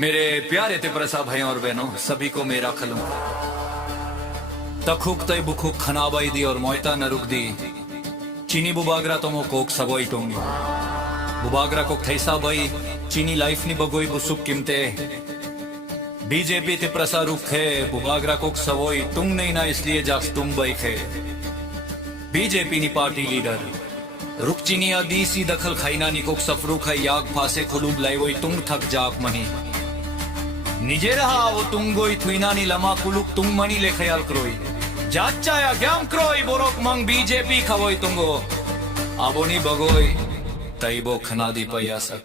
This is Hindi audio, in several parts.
मेरे प्यारे तिप्रसा भाइयों और बहनों, सभी को मेरा खलूं तखुक तय बुखुक खनाबाई दी और मोयता न रुक दी चीनी बुबागरा तो मो कोक सगोई टोंगी बुबागरा को थैसा भाई चीनी लाइफ नी बगोई बुसुक किमते बीजेपी तिप्रसा रुख है बुबागरा कोक सवोई तुंग नहीं ना इसलिए जास तुम बई खे बीजेपी नी पार्टी लीडर रुक चीनी आदीसी दखल खाइना नी कोक सफरू खाई याग फासे खुलूब लाई वही तुंग थक जाक मनी निजे रहा वो तुंगोई थुइना नी लमा कुलुक तुंग मनी ले ख्याल करोई जाचा या ग्याम करोई बोरोक मंग बीजेपी खवोई तुंगो आबोनी बगोई तईबो खना दी पयासक।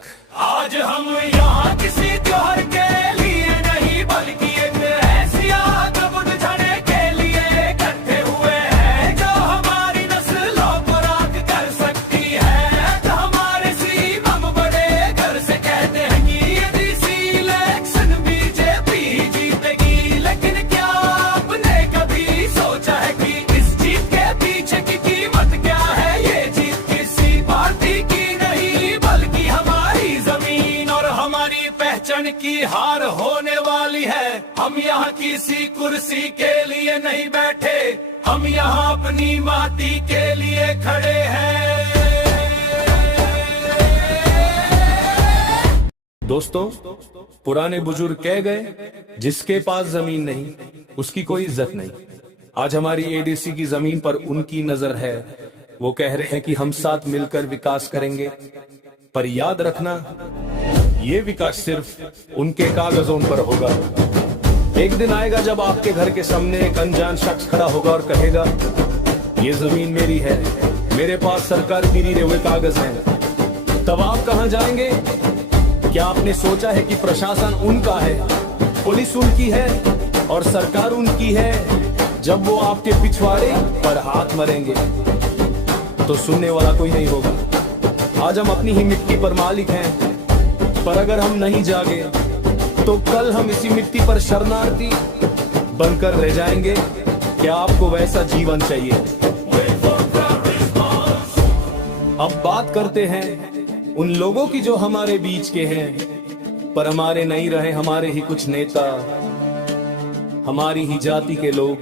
आज हम यहाँ किसी त्योहार के लिए नहीं बल्कि एक ऐसी आग बुझाने के लिए इकट्ठे हुए हैं जो हमारी नस्लों को राख कर सकती है। तो हमारे सीमम बड़े घर से कहते हैं कि यदि इलेक्शन बीजेपी जीतेगी, लेकिन क्या आपने कभी सोचा है कि इस जीत के पीछे की कीमत क्या है? ये जीत किसी पार्टी की नहीं बल्कि हमारी जमीन और हमारी पहचान की हार होने वाली है। हम यहाँ किसी कुर्सी के लिए नहीं बैठे, हम यहाँ अपनी माटी के लिए खड़े हैं। दोस्तों, पुराने बुजुर्ग कह गए, जिसके पास जमीन नहीं उसकी कोई इज्जत नहीं। आज हमारी एडीसी की जमीन पर उनकी नजर है। वो कह रहे हैं कि हम साथ मिलकर विकास करेंगे, पर याद रखना ये विकास सिर्फ उनके कागजों पर होगा। एक दिन आएगा जब आपके घर के सामने एक अनजान शख्स खड़ा होगा और कहेगा, ये जमीन मेरी है, मेरे पास सरकार गिरे हुए कागज हैं। तब आप कहां जाएंगे? क्या आपने सोचा है कि प्रशासन उनका है, पुलिस उनकी है और सरकार उनकी है? जब वो आपके पिछवाड़े पर हाथ मरेंगे तो सुनने वाला कोई नहीं होगा। आज हम अपनी ही मिट्टी पर मालिक हैं, पर अगर हम नहीं जागे तो कल हम इसी मिट्टी पर शरणार्थी बनकर रह जाएंगे। क्या आपको वैसा जीवन चाहिए? अब बात करते हैं उन लोगों की जो हमारे बीच के हैं, पर हमारे नहीं रहे हमारे ही कुछ नेता, हमारी ही जाति के लोग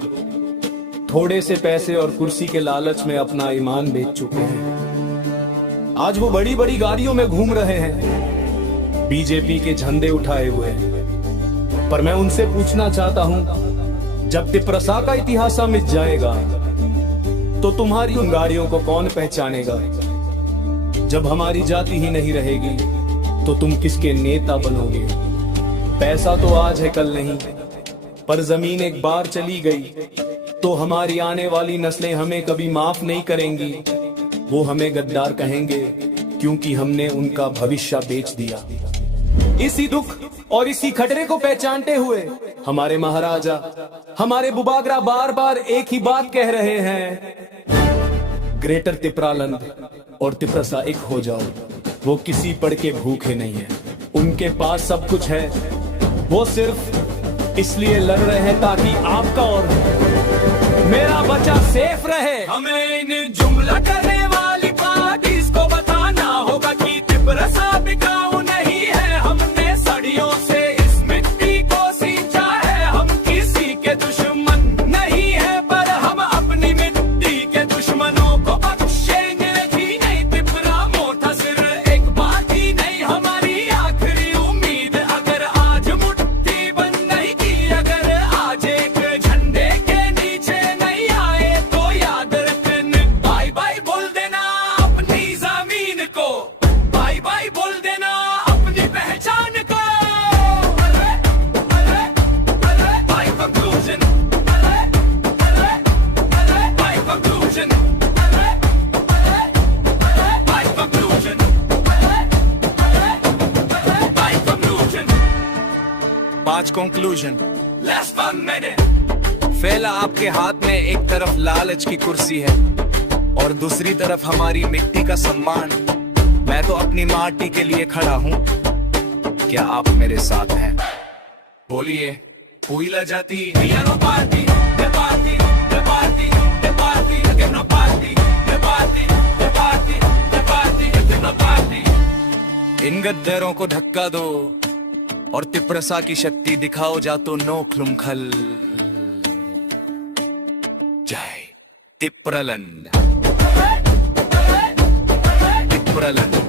थोड़े से पैसे और कुर्सी के लालच में अपना ईमान बेच चुके हैं। आज वो बड़ी बड़ी गाड़ियों में घूम रहे हैं, बीजेपी के झंडे उठाए हुए हैं। पर मैं उनसे पूछना चाहता हूं, जब तिप्रसा का इतिहास मिट जाएगा तो तुम्हारी उन गाड़ियों को कौन पहचानेगा? जब हमारी जाति ही नहीं रहेगी तो तुम किसके नेता बनोगे? पैसा तो आज है कल नहीं, पर जमीन एक बार चली गई तो हमारी आने वाली नस्लें हमें कभी माफ नहीं करेंगी। वो हमें गद्दार कहेंगे क्योंकि हमने उनका भविष्य बेच दिया। इसी दुख और इसी खतरे को पहचानते हुए हमारे महाराजा, हमारे बुबागरा बार बार एक ही बात कह रहे हैं, ग्रेटर तिप्रालंद और तिप्रसा एक हो जाओ। वो किसी पड़ के भूखे नहीं है, उनके पास सब कुछ है। वो सिर्फ इसलिए लड़ रहे हैं ताकि आपका और मेरा बच्चा सेफ रहे। हमें इन जुमला करने वाली पार्टी को बताना होगा कि तिप्रसा बिकाऊ नहीं है। हमने सदियों से इस मिट्टी को सींचा है। हम किसी के दुश्मन नहीं है, पर हम अपनी मिट्टी के दुश्मनों को बख्शेंगे भी नहीं। तिपरा मोटा सिर एक बात ही नहीं, हमारी आखिरी उम्मीद। अगर आज मुट्ठी बंद नहीं की, अगर आज एक झंडे के नीचे नहीं आए तो याद रखना, बाय बाय बोल देना अपनी जमीन को, बाय बाय बोल देना अपनी पहचान को। अरे अरे अरे बाय कंक्लूजन, अरे अरे अरे बाय कंक्लूजन, अरे अरे अरे बाय कंक्लूजन, अरे अरे अरे by conclusion. 5 conclusion. Last 1 minute। फैला आपके हाथ में एक तरफ लालच की कुर्सी है और दूसरी तरफ हमारी मिट्टी का सम्मान। मैं तो अपनी माटी के लिए खड़ा हूँ, क्या आप मेरे साथ हैं? बोलिए, Huila jati, we are no party, the party, the party, the party, again no party, the party, the party, the party, again no party। इन गद्दारों को धक्का दो और तिप्रसा की शक्ति दिखाओ जा तो नो क्लुमखल। जय तिप्रलन तिप्रलन।